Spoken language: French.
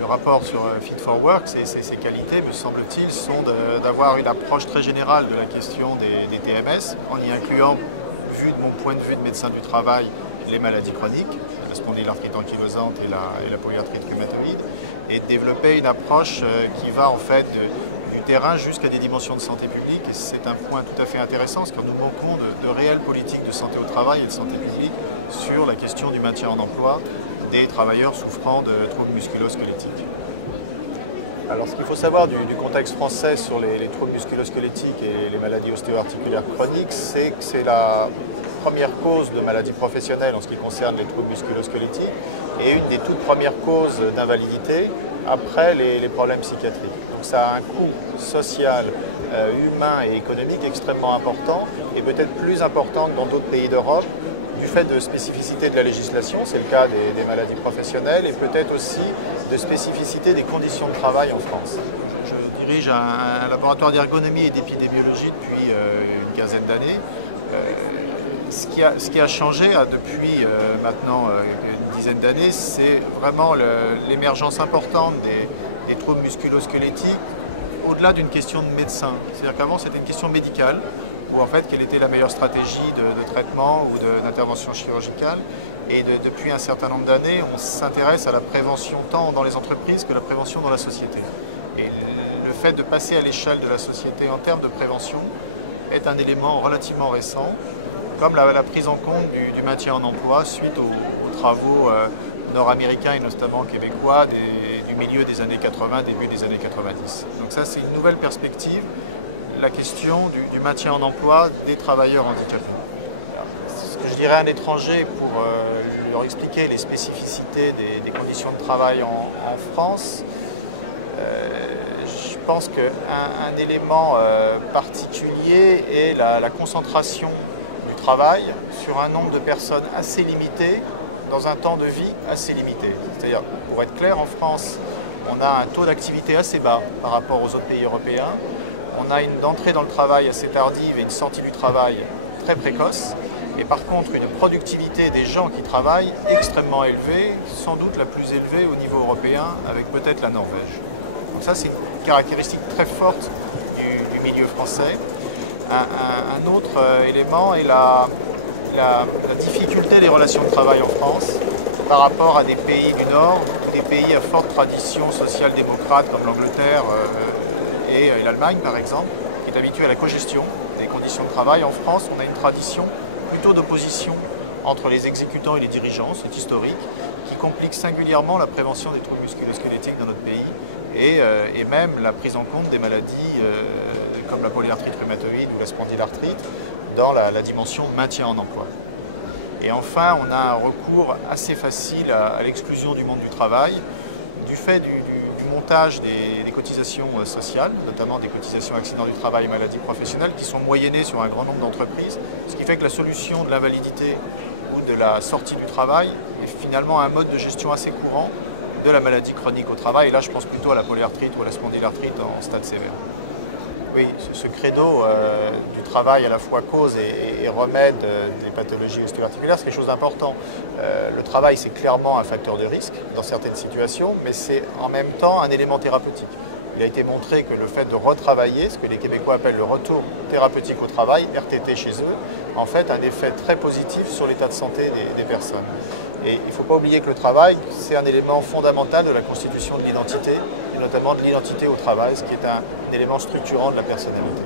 le rapport sur Fit for Work, ses qualités, me semble-t-il, sont d'avoir une approche très générale de la question des TMS, en y incluant, vu de mon point de vue de médecin du travail, les maladies chroniques, la spondylarthrite ankylosante et la polyarthrite rhumatoïde, et de développer une approche qui va en fait du terrain jusqu'à des dimensions de santé publique. Et c'est un point tout à fait intéressant, parce que nous manquons de réelles politiques de santé au travail et de santé publique sur la question du maintien en emploi des travailleurs souffrant de troubles musculo-squelettiques. Alors, ce qu'il faut savoir du contexte français sur les troubles musculo-squelettiques et les maladies ostéo-articulaires chroniques, c'est que c'est la première cause de maladie professionnelle en ce qui concerne les troubles musculo-squelettiques et une des toutes premières causes d'invalidité après les problèmes psychiatriques. Donc ça a un coût social, humain et économique extrêmement important, et peut-être plus important que dans d'autres pays d'Europe, du fait de spécificité de la législation, c'est le cas des maladies professionnelles, et peut-être aussi de spécificité des conditions de travail en France. Je dirige un laboratoire d'ergonomie et d'épidémiologie depuis une quinzaine d'années. Ce qui a changé depuis maintenant une dizaine d'années, c'est vraiment l'émergence importante des troubles musculo-squelettiques au-delà d'une question de médecin. C'est-à-dire qu'avant, c'était une question médicale, où en fait, quelle était la meilleure stratégie de traitement ou d'intervention chirurgicale. Et depuis un certain nombre d'années, on s'intéresse à la prévention tant dans les entreprises que la prévention dans la société. Et le fait de passer à l'échelle de la société en termes de prévention est un élément relativement récent, comme la prise en compte du maintien en emploi suite aux travaux nord-américains et notamment québécois du milieu des années 80, début des années 90. Donc ça, c'est une nouvelle perspective, la question du maintien en emploi des travailleurs handicapés. Ce que je dirais à un étranger pour leur expliquer les spécificités des conditions de travail en France, je pense qu'un élément particulier est la concentration du travail sur un nombre de personnes assez limité dans un temps de vie assez limité. C'est-à-dire, pour être clair, en France, on a un taux d'activité assez bas par rapport aux autres pays européens. On a une entrée dans le travail assez tardive et une sortie du travail très précoce. Et par contre, une productivité des gens qui travaillent extrêmement élevée, sans doute la plus élevée au niveau européen, avec peut-être la Norvège. Donc ça, c'est une caractéristique très forte du milieu français. Un autre élément est la difficulté des relations de travail en France par rapport à des pays du Nord, des pays à forte tradition social-démocrate comme l'Angleterre et l'Allemagne par exemple, qui est habituée à la cogestion des conditions de travail. En France, on a une tradition plutôt d'opposition entre les exécutants et les dirigeants, c'est historique, qui complique singulièrement la prévention des troubles musculo-squelettiques dans notre pays et même la prise en compte des maladies comme la polyarthrite rhumatoïde ou la spondylarthrite dans la dimension maintien en emploi. Et enfin, on a un recours assez facile à l'exclusion du monde du travail du fait du montage des cotisations sociales, notamment des cotisations accidents du travail et maladies professionnelles qui sont moyennées sur un grand nombre d'entreprises, ce qui fait que la solution de l'invalidité ou de la sortie du travail est finalement un mode de gestion assez courant de la maladie chronique au travail. Et là, je pense plutôt à la polyarthrite ou à la spondylarthrite en stade sévère. Oui, ce credo du travail à la fois cause et remède des pathologies ostéo-articulaires, c'est quelque chose d'important. Le travail, c'est clairement un facteur de risque dans certaines situations, mais c'est en même temps un élément thérapeutique. Il a été montré que le fait de retravailler, ce que les Québécois appellent le retour thérapeutique au travail, RTT chez eux, en fait un effet très positif sur l'état de santé des personnes. Et il ne faut pas oublier que le travail, c'est un élément fondamental de la constitution de l'identité, et notamment de l'identité au travail, ce qui est un élément structurant de la personnalité.